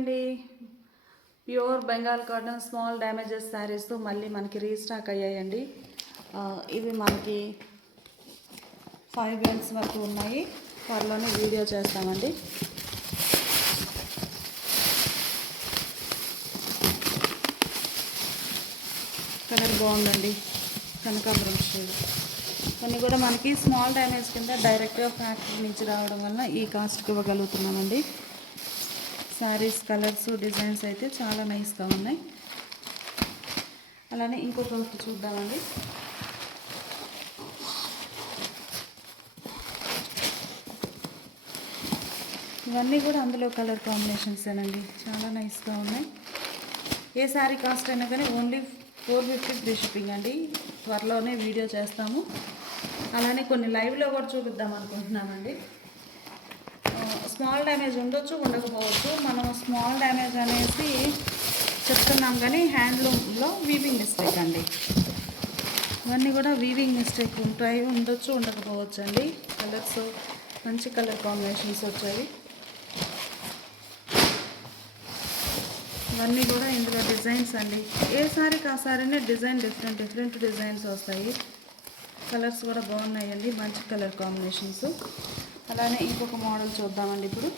అండి. Pure Bengal cotton small damages saris మళ్ళీ మనకి రీస్టాక్ అయ్యాయండి. ఇవి మనకి ఫైవ్ బెల్ట్స్ వరకు ఉన్నాయి. త్వరలోనే వీడియో చేస్తామండి. కలర్ బాగుందండి. కనకాంబరం షేడ్ కొన్ని కూడా మనకి స్మాల్ డ్యామేజ్ కింద డైరెక్ట్గా ఫ్యాక్టరీ నుంచి రావడం వల్ల ఈ కాస్ట్కి ఇవ్వగలుగుతున్నామండి. శారీస్ కలర్స్ డిజైన్స్ అయితే చాలా నైస్గా ఉన్నాయి. అలానే ఇంకో ప్రోడక్ట్ చూద్దామండి. ఇవన్నీ కూడా అందులో కలర్ కాంబినేషన్సేనండి చాలా నైస్గా ఉన్నాయి. ఏ శారీ కాస్ట్ అయినా కానీ only four fifty free shipping అండి. త్వరలోనే వీడియో చేస్తాము. అలానే కొన్ని లైవ్లో కూడా చూపిద్దాం అనుకుంటున్నామండి. స్మాల్ డ్యామేజ్ ఉండొచ్చు ఉండకపోవచ్చు. మనం స్మాల్ డ్యామేజ్ అనేసి చెప్తున్నాం కానీ హ్యాండ్లూమ్లో వీవింగ్ మిస్టేక్ అండి. ఇవన్నీ కూడా వీవింగ్ మిస్టేక్ ఉంటాయి ఉండొచ్చు ఉండకపోవచ్చు అండి కలర్స్ మంచి కలర్ కాంబినేషన్స్ వచ్చాయి. ఇవన్నీ కూడా ఇందులో డిజైన్స్ అండి. ఏ సారీకి ఆ సారీనే డిజైన్ డిఫరెంట్ డిఫరెంట్ డిజైన్స్ వస్తాయి. కలర్స్ కూడా బాగున్నాయండి మంచి కలర్ కాంబినేషన్స్ అలానే ఇంకొక మోడల్ చూద్దామండి ఇప్పుడు.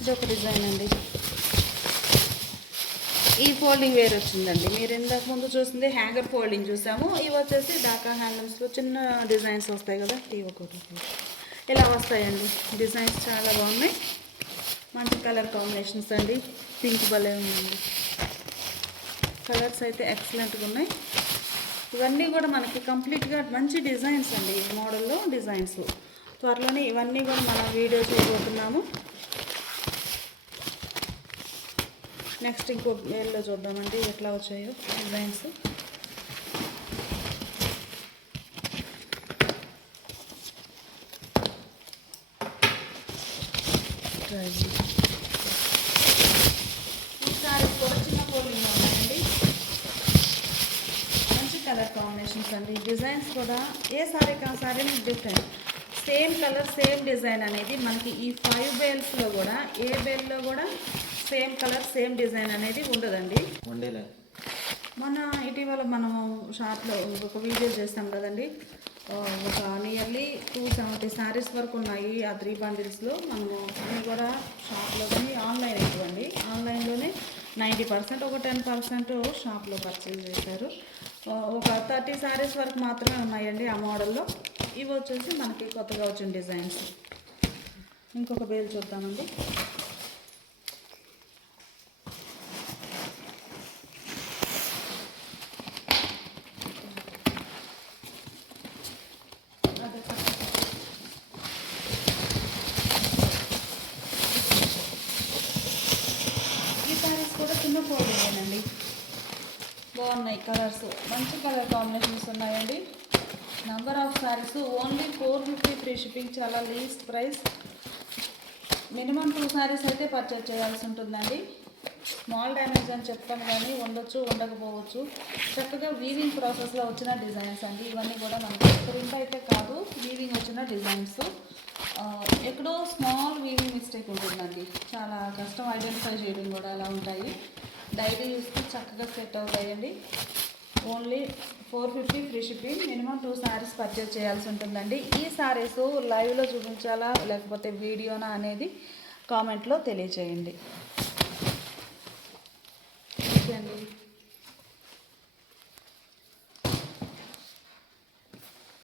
ఇది ఒక డిజైన్ అండి. ఈ ఫోల్డింగ్ వేరు వచ్చిందండి. మీరు ఇంతకు ముందు చూసింది హ్యాంగర్ ఫోల్డింగ్ చూసాము. ఇవి వచ్చేసి డాకా హ్యాండ్లూమ్స్లో చిన్న డిజైన్స్ వస్తాయి కదా ఇవి ఒకటి. ఇలా వస్తాయండి? డిజైన్స్ చాలా బాగున్నాయి. మంచి కలర్ కాంబినేషన్స్ అండి. పింక్ భలే ఉందండి. కలర్స్ అయితే ఎక్సలెంట్గా ఉన్నాయి. ఇవన్నీ కూడా మనకి కంప్లీట్గా మంచి డిజైన్స్ అండి ఈ మోడల్లో డిజైన్స్. త్వరలోనే ఇవన్నీ కూడా మనం వీడియో చేయబోతున్నాము. నెక్స్ట్ ఇంకో వేల్లో చూద్దామండి ఎట్లా వచ్చాయో డిజైన్స్. ఈ సారీస్ కూడా చిన్న పోలింగ్ ఉన్నాయండి మంచి కలర్ కాంబినేషన్స్ అండి. డిజైన్స్ కూడా ఏ సారీకి ఆ sari different same colour same design అనేది మనకి ఈ ఫైవ్ బేల్స్లో కూడా ఏ బేల్లో కూడా సేమ్ కలర్ సేమ్ డిజైన్ అనేది ఉండదండి. వండేలే మన ఇటీవల మనం షాప్లో ఒక వీడియో చేస్తాం కదండి. ఒక నియర్లీ టూ సెవెంటీ శారీస్ వరకు ఉన్నాయి ఆ త్రీ బండిల్స్లో మనము అన్నీ కూడా షాప్లో కానీ ఆన్లైన్ ఎక్కువండి ఆన్లైన్లోనే నైంటీ పర్సెంట్ ఒక టెన్ పర్సెంట్ షాప్లో పర్చేజ్ చేశారు. ఒక థర్టీ శారీస్ వరకు మాత్రమే ఉన్నాయండి ఆ మోడల్లో. ఇవి వచ్చేసి మనకి కొత్తగా వచ్చిన డిజైన్స్ ఇంకొక బేల్ చూద్దామండి అదే ఈ సారీస్ కూడా చిన్న ఫోల్డింగేనండి బాగున్నాయి కలర్స్. మంచి కలర్ కాంబినేషన్స్ ఉన్నాయండి. Number of saris only four fifty free shipping చాలా least price minimum two saris అయితే పర్చేజ్ చేయాల్సి ఉంటుందండి. స్మాల్ డ్యామేజ్ అని చెప్తాను కానీ ఉండొచ్చు ఉండకపోవచ్చు. చక్కగా వీవింగ్ ప్రాసెస్లో వచ్చిన డిజైన్స్ అండి. ఇవన్నీ కూడా మనకి ప్రింట్ అయితే కాదు వీవింగ్ వచ్చిన డిజైన్స్ ఎక్కడో స్మాల్ వీవింగ్ మిస్టేక్ ఉంటుందండి. చాలా కష్టం ఐడెంటిఫై చేయడం కూడా అలా ఉంటాయి. డైలీ యూస్కి చక్కగా సెట్ అవుతాయండి. Only four fifty free shipping minimum two saris purchase చేయాల్సి ఉంటుందండి. ఈ సారీస్ లైవ్లో చూపించాలా లేకపోతే వీడియోనా అనేది కామెంట్లో తెలియచేయండి.